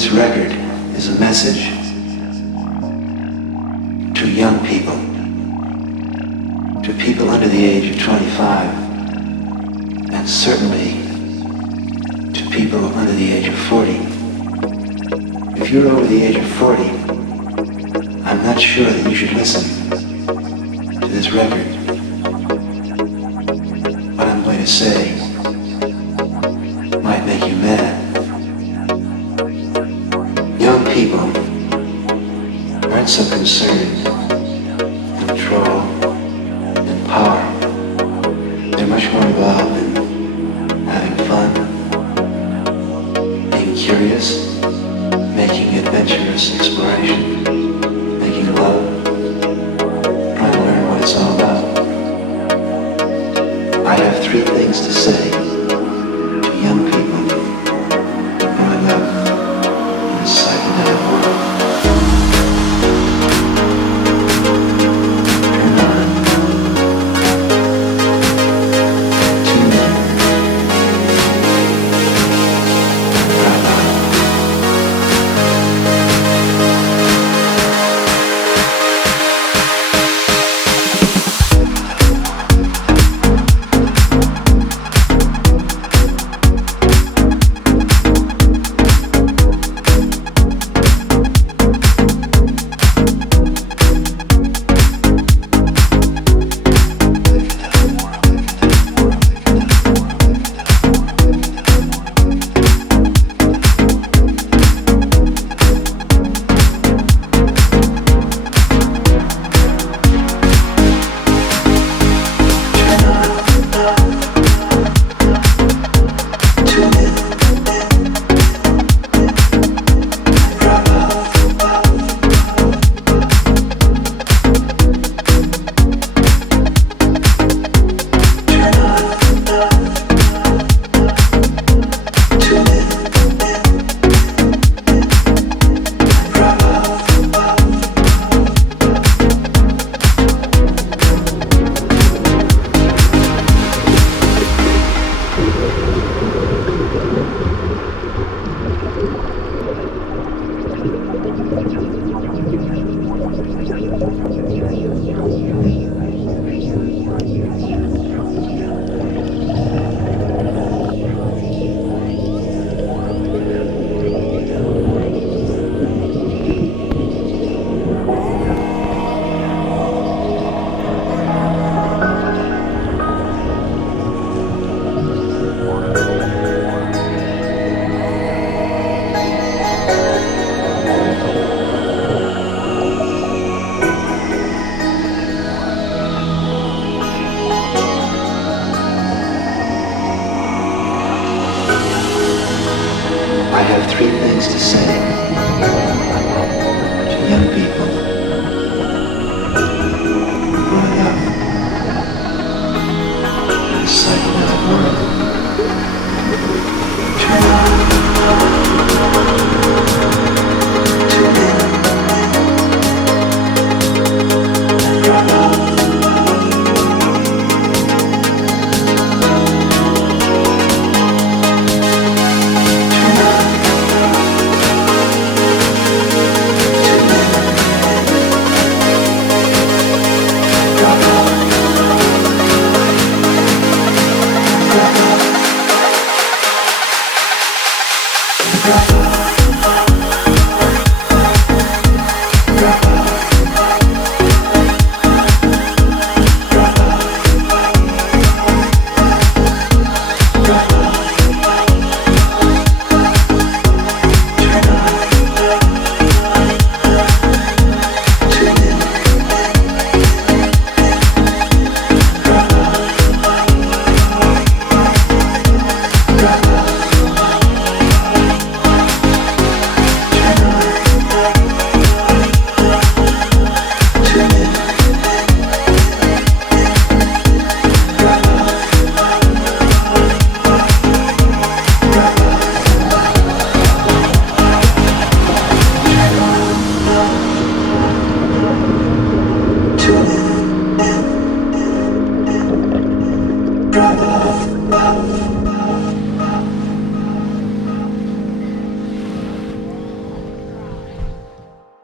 This record is a message to young people, to people under the age of 25, and certainly to people under the age of 40. If you're over the age of 40, I'm not sure that you should listen to this record. What I'm going to say might make you mad. Young people aren't so concerned with control and power. They're much more involved in having fun, being curious, making adventurous exploration, making love, trying to learn what it's all about. I have 3 things to say to young people growing up in this psychedelic world. Turn on. Tune in. Drop out. I have 3 things to say to young people growing up in a psychedelic world. Turn on. Tune in. Drop out. Drop off.